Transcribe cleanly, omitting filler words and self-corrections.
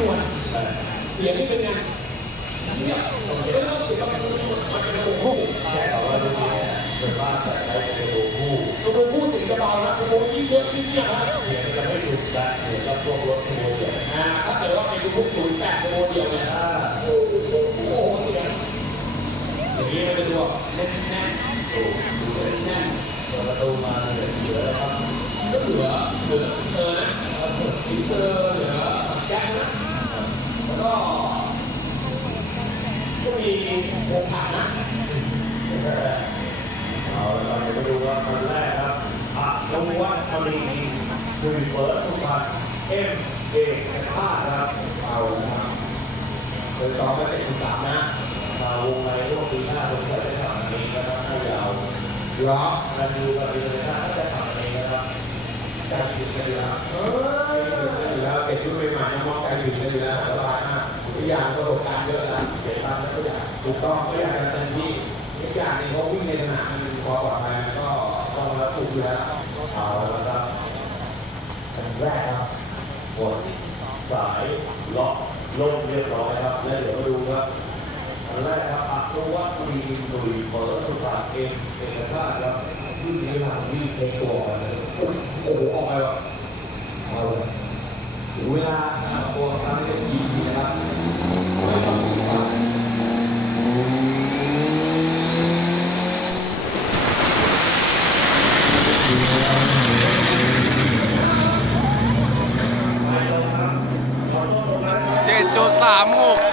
ส่วนเสียงนี่เป็นไงเนี่ยไม่ต้องเสียงเราเป็นมันเป็นตัวผู้แค่เราดูเนี่ยเป็นว่าแต่ใช้เป็นตัวผู้ตัวผู้เสียงจะเบานะตัวยิ่งเยอะยิ่งเนี่ยนะเสียงจะไม่ดุดันเหมือนกับพวกรถขบวนใหญ่ถ้าเกิดว่าเป็นตัวผู้08ตัวเดียวเนี่ยโอ้โหเสียงอย่างนี้มันจะดูแน่นแน่นแน่นเปิดประตูมาเลยเหลือแล้วครับก็เหลือเธอนะถึงเธอเหลือแจ็คนะแล้วก็มีวงผ่านนะเอาเราไปดูว่าคนแรกครับนวัฒน์มณีคือเฟิร์สทุกท่านเอกท่าครับเอาครับโดยต่อไปเป็น13นะมาวงในร่วมปีหน้าผมจะได้ทำอันนี้นะครับให้ยาวเหรอการดูการเรียนหน้าจะทำอันนี้นะครับการคิดกันอยู่แล้วอยู่แล้วเก็บชุดใหม่ๆมองการอยู่กันอยู่แล้วสบายมากทุกอย่างประสบการณ์เยอะแล้วเก็บตังค์แล้วก็อยากถูกต้องก็อยากจะเต็มที่ทุกอย่างนี่เขาวิ่งในสนามมันพอปลอดภัยก็ต้องรับถูกอยู่แล้วเอาละครับอันแรกครับกดสายล็อกลงเรียบร้อยครับและเดี๋ยวมาดูครับอันแรกครับนวัฒน์มณีหนุ่ยเปิดสุภาเอกชาติครับวิ่งในหลังวิ่งเทตัวออกเลยโอ้โหออกไปว่ะเอาเลยถึงเวลาตัวทำให้ดีนะครับ7.36